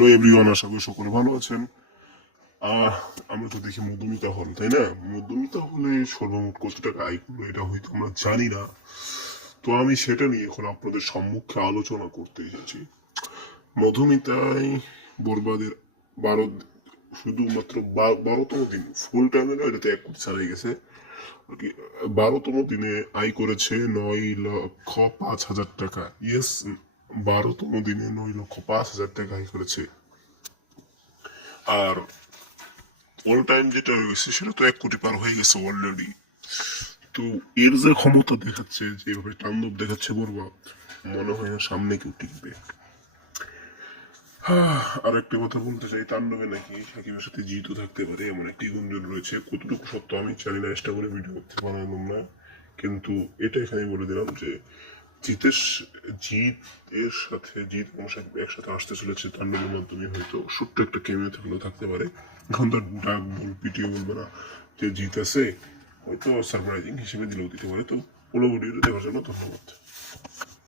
Hello everyone আশা করি সকলে ভালো আছেন। আমরা তো দেখি মধ্যমিতা হল, তাই না? মধ্যমিতা হলে সর্বমোট কত টাকা আয় করবে এটা হয়তো আমরা জানি না। তো আমি সেটা নিয়ে এখন আপনাদের সম্মুখে আলোচনা করতে এসেছি মধুমিতায় বরবাদের বারো শুধুমাত্র বারোতম দিন ফুল টাইমে না এটাতে এক কোটি ছাড়াই গেছে। বারোতম দিনে আয় করেছে নয় লক্ষ পাঁচ হাজার টাকা। ইয়েস বারোতম দিনে নয় লক্ষ পাঁচ হাজার টাকা আয় করেছে। আর অল টাইম যেটা হয়েছে সেটা তো এক কোটি পার হয়ে গেছে অলরেডি তো এর যে ক্ষমতা দেখাচ্ছে, যেভাবে তাণ্ডব দেখাচ্ছে বরবাদ মনে হয় না সামনে কেউ টিকবে। আর একটা কথা বলতে চাই, তাণ্ডবে নাকি সাকিবের সাথে জিতও থাকতে পারে, এমন একটি গুঞ্জন রয়েছে। কতটুকু সত্য আমি জানি না চেষ্টা করে ভিডিও করতে পারলাম না কিন্তু এটা এখানে বলে দিলাম যে জিতের জিতের সাথে, জিত সাকিব একসাথে আসতে চলেছে তাণ্ডবের মাধ্যমে, হয়তো ছোট্ট একটা কেমিও থাকলেও থাকতে পারে। এখন তার ডাক বল, পিটিও বলবে না, যে জিত আছে, হয়তো সারপ্রাইজিং হিসেবে দিলেও দিতে পারে। তো পোলো ভিডিওটা দেখার জন্য ধন্যবাদ।